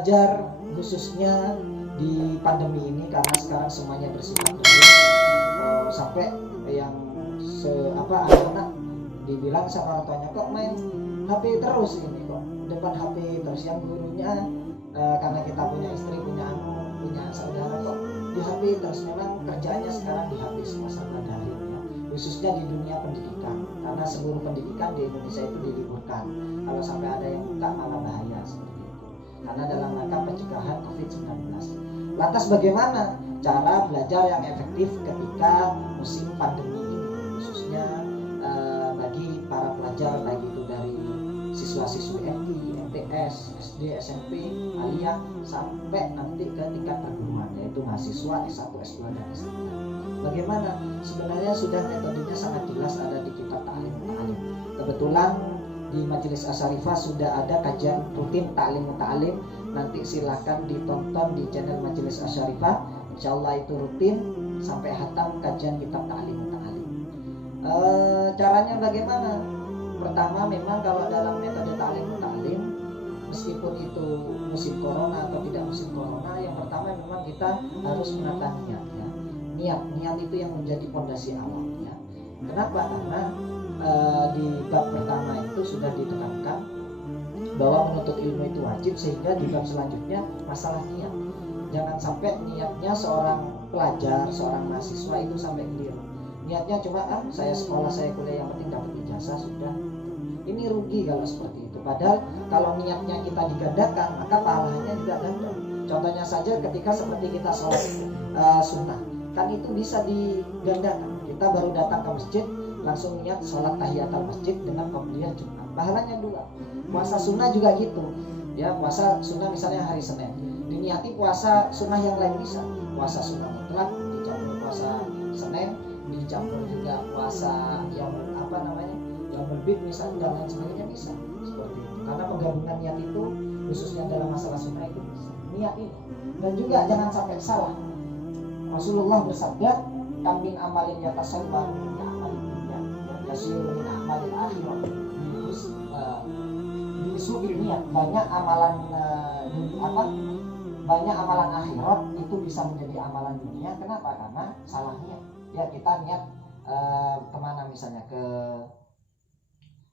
belajar khususnya di pandemi ini karena sekarang semuanya bersifat daring, sampai yang anak-anak dibilang sama orang tuanya, kok main HP terus ini, kok depan HP terus. Yang gurunya karena kita punya istri, punya saudara, kok di HP terus. Memang kerjanya sekarang di HP semua serba daring ya, khususnya di dunia pendidikan, karena seluruh pendidikan di Indonesia itu diliburkan. Kalau sampai ada yang buka malah bahaya seperti itu, karena dalam rangka pencegahan COVID-19. Lantas bagaimana cara belajar yang efektif ketika musim pandemi ini, khususnya bagi para pelajar, baik itu dari siswa-siswi FT, MTS, SD, SMP, aliyah, sampai nanti ke tingkat perguruan, yaitu mahasiswa S1, S2, dan S3. Bagaimana? Sebenarnya sudah metodenya sangat jelas ada di kitab Ta'lim Muta'alim. Kebetulan di Majelis Asyarifah sudah ada kajian rutin Ta'lim Muta'alim. Nanti silakan ditonton di channel Majelis Asyarifah. Insyaallah itu rutin sampai hatam kajian kitab Ta'lim Muta'alim. Caranya bagaimana? Pertama, memang kalau dalam metode Ta'lim Muta'alim, meskipun itu musim corona atau tidak musim corona, yang pertama memang kita harus menata niat ya. Niat itu yang menjadi fondasi awal ya. Kenapa? Karena di bab pertama itu sudah ditekankan bahwa menuntut ilmu itu wajib, sehingga di bab selanjutnya masalah niat. Jangan sampai niatnya seorang pelajar, seorang mahasiswa itu sampai keliru. Niatnya cuma saya sekolah, saya kuliah, yang penting dapat ijazah sudah. Ini rugi kalau seperti itu. Padahal kalau niatnya kita digandakan, maka pahalanya juga ganda. Contohnya saja ketika seperti kita sholat sunnah, kan itu bisa digandakan. Kita baru datang ke masjid, langsung niat sholat tahiyatul masjid dengan qobliyah Jumat, pahalanya 2. Puasa sunnah juga gitu ya, puasa sunnah misalnya hari Senin, diniati puasa sunnah yang lain bisa. Puasa sunnah mutlak dicampur puasa Senin, dicampur juga puasa yang yaumul bid misalnya, dan lain sebagainya bisa seperti itu. Karena penggabungan niat itu khususnya dalam masalah sunnah itu bisa. Niat ini, dan juga jangan sampai salah. Rasulullah bersabda, kam min amalin yatasawwaru min amalin dunya yasiru min amalil akhirah. Disuruh niat, banyak amalan banyak amalan akhirat itu bisa menjadi amalan dunia. Kenapa? Karena salah niat. Ya, kita niat kemana misalnya, ke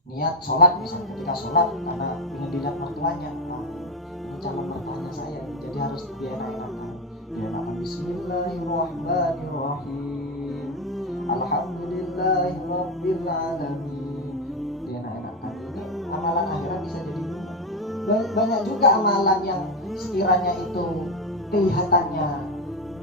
niat sholat misalnya, ketika sholat karena ingin dilihat mertuanya, ini calon mertuanya saya, jadi harus dienak-enakan. Bismillahirrahmanirrahim, alhamdulillahi rabbil alamin. Dienak-enakan. Ini amalan akhirat bisa jadi dunia. Banyak juga amalan yang sekiranya itu kelihatannya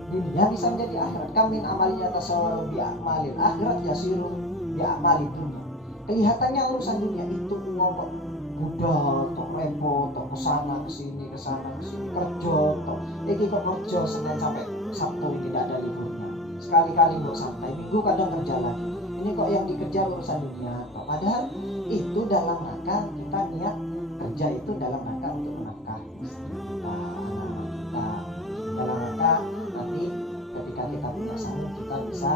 dunia bisa menjadi akhirat. Kamin amalnya tasawwaru bi amalil akhirat yasiru bi amalid dunia. Kelihatannya urusan dunia itu ngomong budal, tok repot, tok kesana kesini kerja, tok iki kok kerja Senin sampai Sabtu tidak ada liburnya. Sekali-kali mau santai, Minggu kadang kerja lagi. Ini kok yang dikejar urusan dunia. Padahal itu dalam rangka kita niat kerja itu dalam rangka untuk menafkahi kita, dalam rangka nanti ketika kita punya sahur kita bisa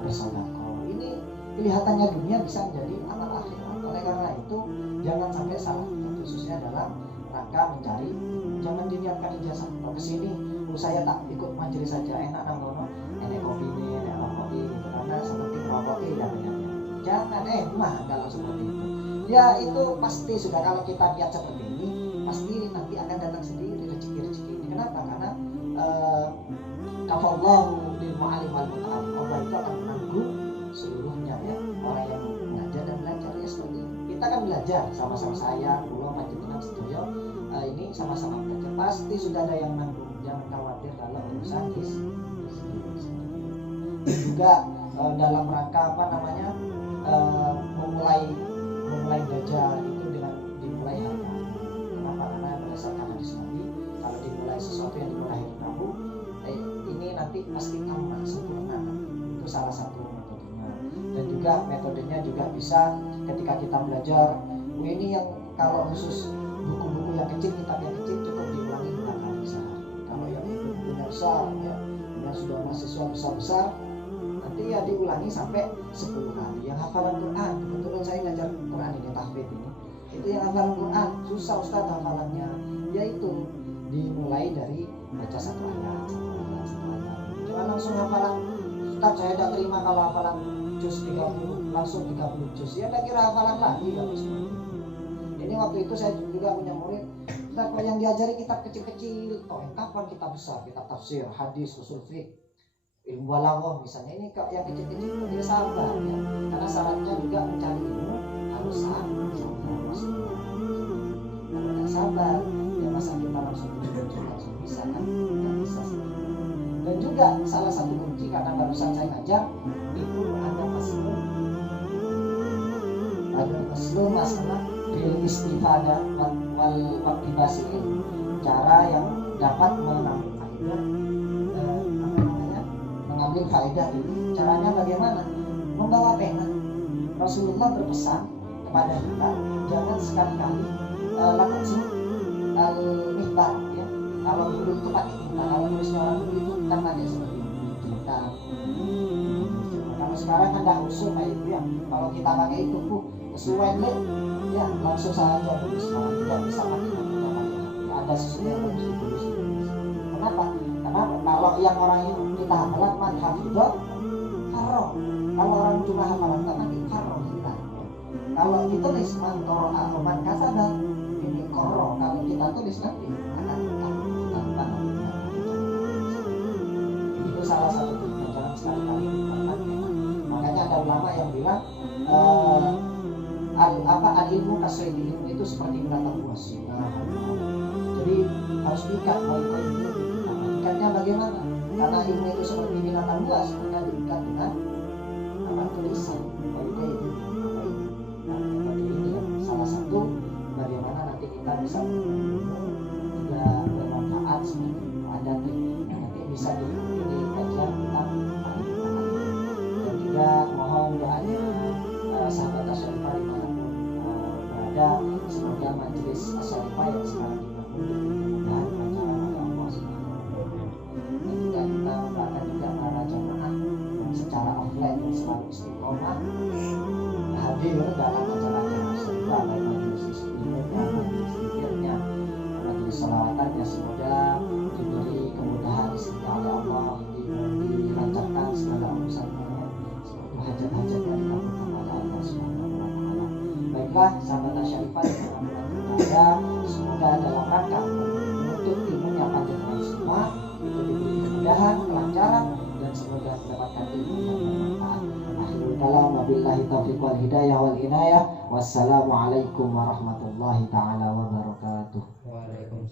bersedekah. Ini kelihatannya dunia bisa menjadi amal akhirat. Oleh karena itu jangan sampai salah, khususnya dalam rangka mencari. Jangan diniatkan ijazah ke sini, saya tak ikut majelis saja, enak nang enak kopi ini, enak rokok ini, karena seperti rokok ini ya. Jangan kalau seperti itu. Ya itu pasti sudah, kalau kita niat seperti ini pasti nanti akan datang sendiri rezeki-rezeki ini. Kenapa? Karena kafallahu lil mu'allim wal muta'allim, Allah itu akan menanggung seluruhnya ya, orang yang mengajar dan belajar ya seperti ini. Kita kan belajar sama-sama, saya, pulau, panjenengan, sedoyo, ini sama-sama belajar, pasti sudah ada yang menanggung. Jangan khawatir kalau urusan juga dalam rangka memulai belajar itu dengan dimulai hari Rabu. Kenapa? Karena berdasarkan hadis Nabi, kalau dimulai sesuatu yang dimulai hari Rabu, ini nanti pasti aman, sempurna. Itu salah satu metodenya. Dan juga metodenya juga bisa ketika kita belajar. Ini yang kalau khusus buku-buku yang kecil, kitab yang kecil, cukup diulangi 2 kali sehari. Kalau yang bukunya besar ya, yang sudah mahasiswa besar-besar, nanti ya diulangi sampai 10 kali. Yang hafalan Quran, kebetulan saya ngajar Quran ini, tahfidz ini, itu yang hafalan Quran susah Ustaz hafalannya, yaitu dimulai dari baca satu ayat. Jangan langsung hafalan. Ustaz, saya tidak terima kalau hafalan juz 30, langsung 30 juz. Ya tak kira hafalan lagi habis. Ini waktu itu saya juga punya murid, Ustaz, kok yang diajari kitab kecil-kecil, toh kapan kitab besar, kitab tafsir, hadis, usul fiqh, ilmu balaghah misalnya. Ini kok yang kecil-kecil itu dia sabar ya. Karena syaratnya juga mencari ilmu harus sabar. Kalau tidak sabar, ya masa kita langsung bisa kan? Tidak bisa sih. Dan juga salah satu kunci, karena barusan saya ngajar itu ada maslum masalah bil istifadah wal waktibasi, cara yang dapat mengambil faedah, mengambil faedah ini. Caranya bagaimana? Membawa pena. Rasulullah berpesan kepada kita jangan sekali-kali lakukan al-mihbar ya. Kalau dulu itu pakai tinta, kalau nulisnya orang dulu itu kan pakai seperti tinta. Kalau sekarang ada usul kayak itu ya, kalau kita pakai itu sesuai ya langsung saja tulis. Sekarang tidak bisa pakai ada sesuatu yang harus ditulis. Kenapa? Karena kalau yang orang yang kita hafalan man hafidhah harro, kalau orang cuma hafalan tak nanti harro hilang. Kalau ditulis man qara'a atau man kasaba ini qara, kalau kita tulis nanti akan hilang. Itu salah satu pelajaran sekali-kali dipakai. Makanya ada ulama yang bilang al-ilmu kasih ilmu itu seperti binatang buas. Jadi harus diikat baik-baik itu. Ikatnya bagaimana? Karena ilmu itu seperti binatang buas, maka diikat dengan tulisan baik-baik itu. Jadi ini yang salah satu bagaimana nanti kita bisa juga bermanfaat seperti itu. Ada nanti bisa diikuti di kajian kita dan juga mohon doanya sahabat Asyarifah dimanapun berada, semoga majelis Asyarifah yang sekarang dibangun dan acara oleh Allah Subhanahu wa Ta'ala. Dan juga kita mendoakan juga para jamaah yang secara offline yang selalu istiqomah hadir dalam acara-acara Asyarifah, baik majelis istiqomah, majelis zikirnya, majelis salawatannya. Semoga diberi kemudahan istiqomah oleh Allah, dilancarkan segala urusannya, semoga hajat-hajat yang dikabulkan oleh Allah Subhanahu wa Ta'ala. Baiklah sahabat Asyarifah yang berada, semoga dalam rangka menuntut ilmunya panjenengan semua itu diberi kemudahan, kelancaran, dan semoga mendapatkan ilmu yang bermanfaat. Akhirul kalam, wabillahi taufiq wal hidayah wal inayah. Wassalamualaikum warahmatullahi taala wabarakatuh. Waalaikumsalam.